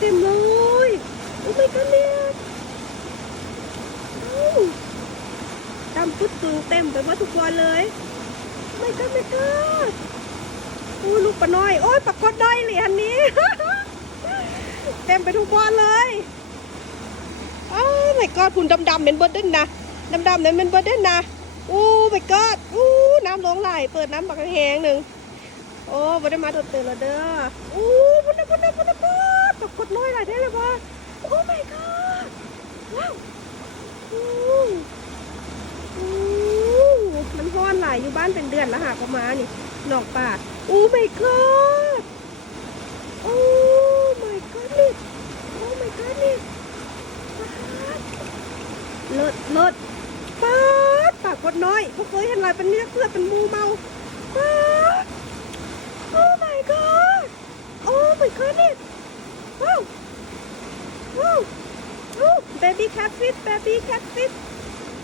เต็มเลย โอ้ไม่กันเนี่ยดำพุดตึงเต็มไปหมดทุกวันเลยไม่กันไม่กันอู้ลูกปลาน้อย โอ้ยปลากดน้อยเลยอันนี้ เต็มไปทุกวันเลยอ้าวไม่กอดคุณดำๆเป็นเบิร์ดเด้นนะดำๆเนี่ยเป็นเบิร์ดเด้นนะอู้ไม่กอดอู้น้ำหลงไหลเปิดน้ำปักแหงหนึ่งโอ้บ่ได้มาตัวเตือนแล้วเด้ออู้พุ่นนะพุ่นนะพุ่นปรากฏน้อยหลายได้เลยว่ะโอ้ my god ว้าวอู้อู้ มันห้อนหลายอยู่บ้านเป็นเดือนแล้วหากประมาณนี่นอกป่าโอ้ my god โอ้ my god นี่โอ้ my god นี่ป๊าดเลิศเลิศป๊าดปากฏน้อยพวกเคยเห็นอะไรเป็นเนื้อเพื่อเป็นมูเมาป๊าด Oh my god! Oh my goodness! Baby cat fit, baby cat fit.